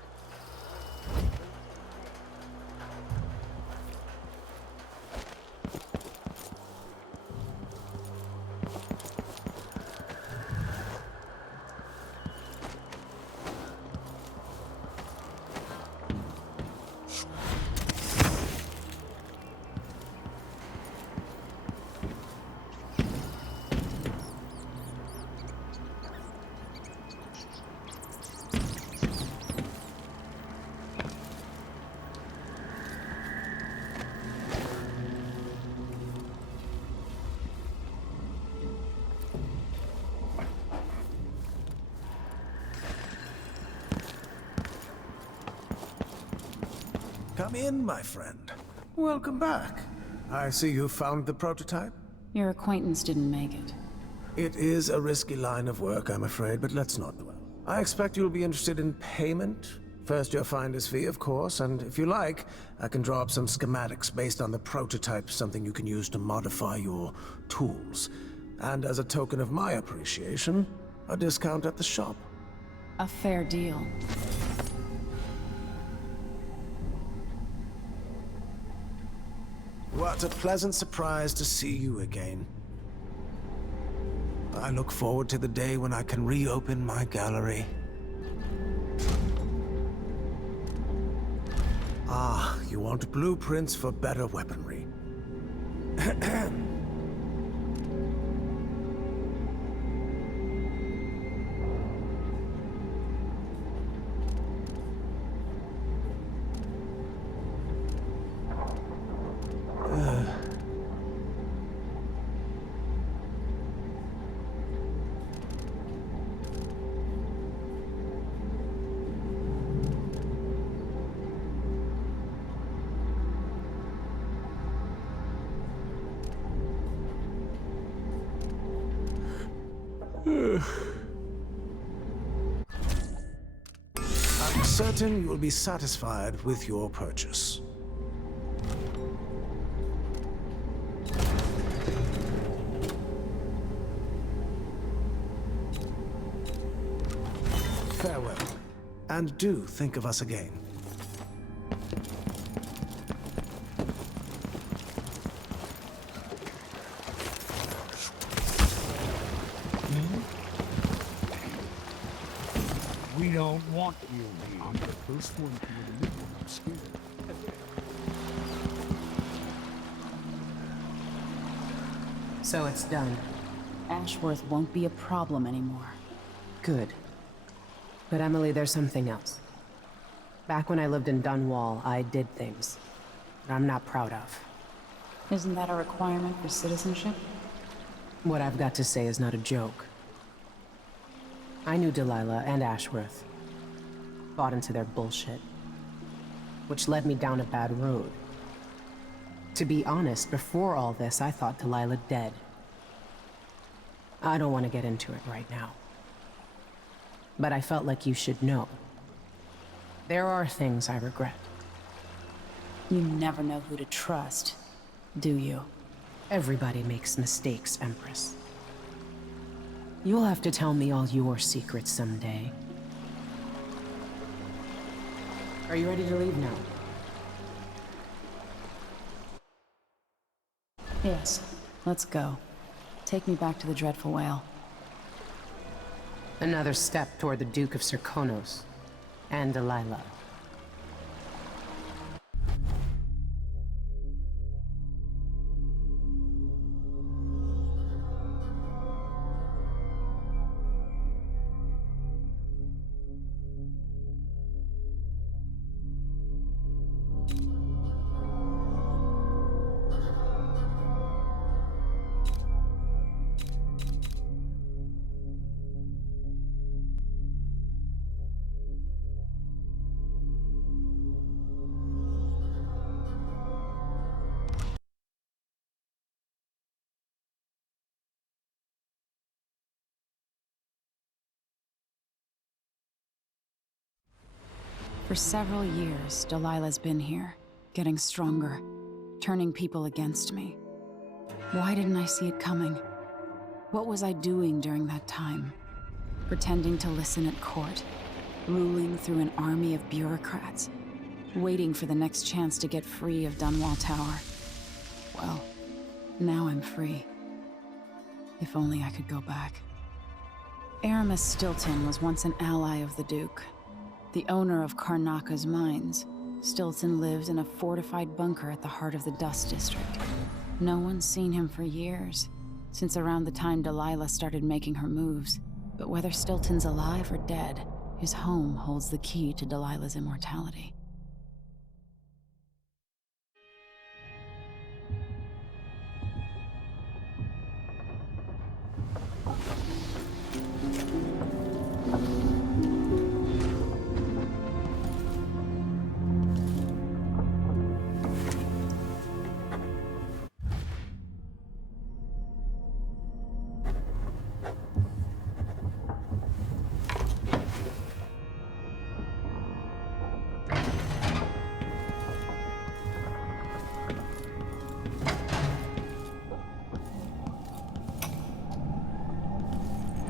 Come in, my friend. Welcome back. I see you found the prototype. Your acquaintance didn't make it. It is a risky line of work, I'm afraid, but let's not dwell. I expect you'll be interested in payment. First your finder's fee, of course, and if you like, I can draw up some schematics based on the prototype, something you can use to modify your tools. And as a token of my appreciation, a discount at the shop. A fair deal. What a pleasant surprise to see you again. I look forward to the day when I can reopen my gallery. Ah, you want blueprints for better weaponry. I'm certain you will be satisfied with your purchase. Farewell, and do think of us again. We don't want you here. I'm the first one to admit when I'm scared. So it's done. Ashworth won't be a problem anymore. Good. But Emily, there's something else. Back when I lived in Dunwall, I did things that I'm not proud of. Isn't that a requirement for citizenship? What I've got to say is not a joke. I knew Delilah and Ashworth. Bought into their bullshit. Which led me down a bad road. To be honest, before all this, I thought Delilah dead. I don't want to get into it right now. But I felt like you should know. There are things I regret. You never know who to trust, do you? Everybody makes mistakes, Empress. You'll have to tell me all your secrets someday. Are you ready to leave now? Yes. Let's go. Take me back to the Dreadful Whale. Another step toward the Duke of Serkonos. and Delilah. For several years, Delilah's been here, getting stronger, turning people against me. Why didn't I see it coming? What was I doing during that time? Pretending to listen at court, ruling through an army of bureaucrats, waiting for the next chance to get free of Dunwall Tower. Well, now I'm free. If only I could go back. Aramis Stilton was once an ally of the Duke. The owner of Karnaka's mines, Stilton lived in a fortified bunker at the heart of the Dust District. No one's seen him for years, since around the time Delilah started making her moves. But whether Stilton's alive or dead, his home holds the key to Delilah's immortality.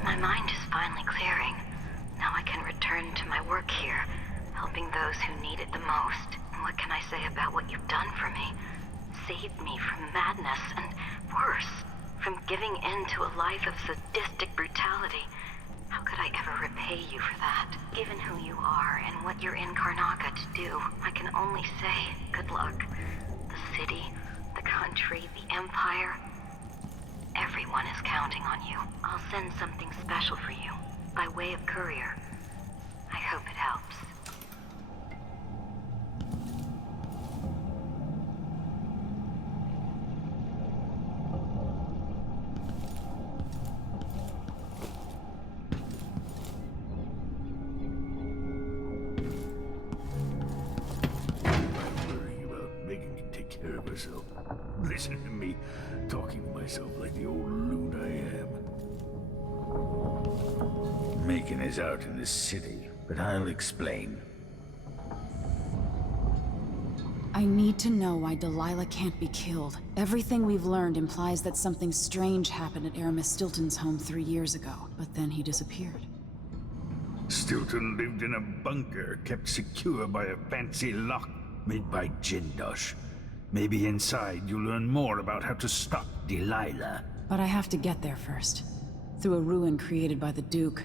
My mind is finally clearing. Now I can return to my work here, helping those who need it the most. What can I say about what you've done for me? Saved me from madness, and worse, from giving in to a life of sadistic brutality. How could I ever repay you for that? Given who you are and what you're in Karnaka to do, I can only say good luck. The city, the country, the empire, everyone is counting on you. I'll send something special for you, by way of courier. I hope it helps. Care of herself. Listen to me, talking to myself like the old loon I am. Megan is out in the city, but I'll explain. I need to know why Delilah can't be killed. Everything we've learned implies that something strange happened at Aramis Stilton's home 3 years ago, but then he disappeared. Stilton lived in a bunker, kept secure by a fancy lock made by Jindosh. Maybe inside you'll learn more about how to stop Delilah. But I have to get there first. Through a ruin created by the Duke,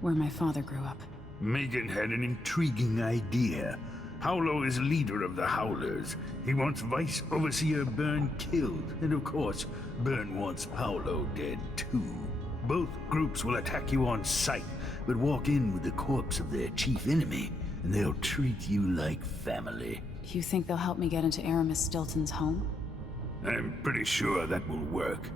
where my father grew up. Megan had an intriguing idea. Paolo is leader of the Howlers. He wants Vice Overseer Byrne killed. And of course, Byrne wants Paolo dead too. Both groups will attack you on sight, but walk in with the corpse of their chief enemy, and they'll treat you like family. You think they'll help me get into Aramis Stilton's home? I'm pretty sure that will work.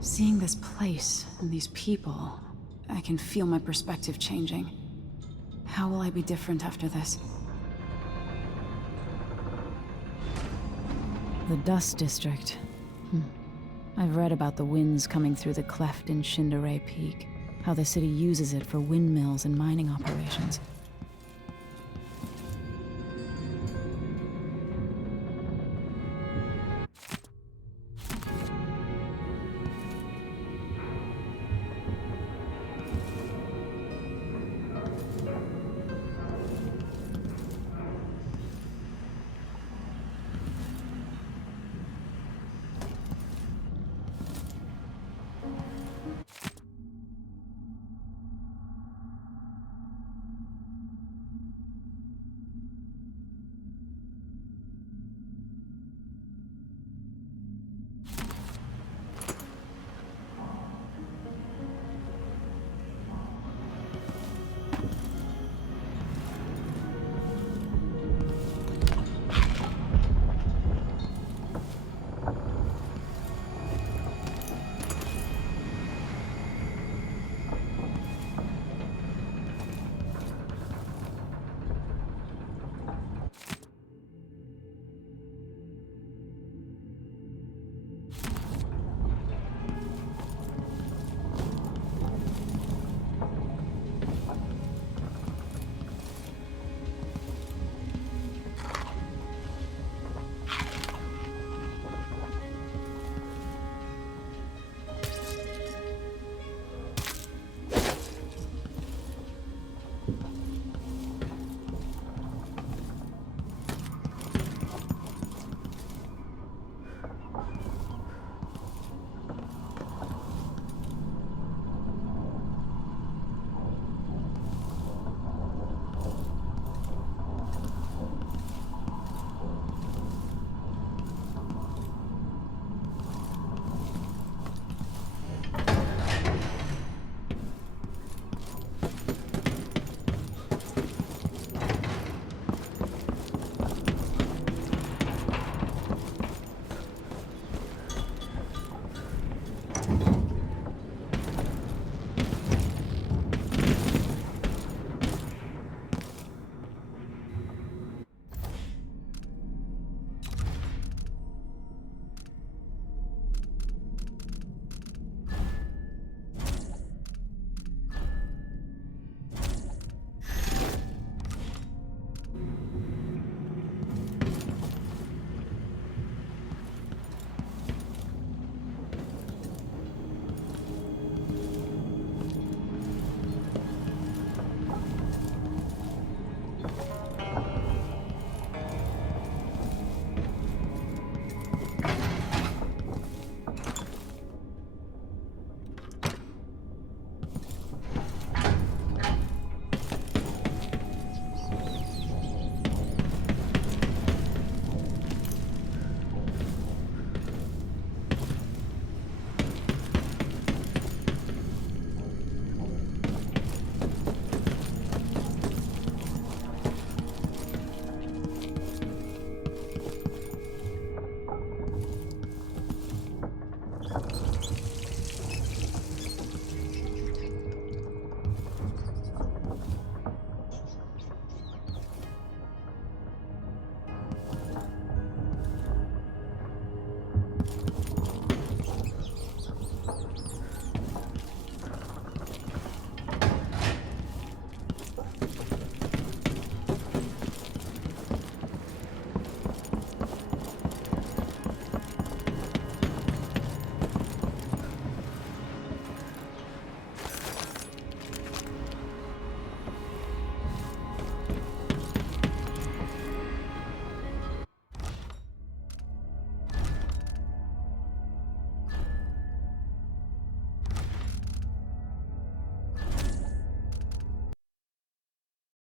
Seeing this place and these people, I can feel my perspective changing. How will I be different after this? The Dust District. I've read about the winds coming through the cleft in Shindaray Peak. How the city uses it for windmills and mining operations.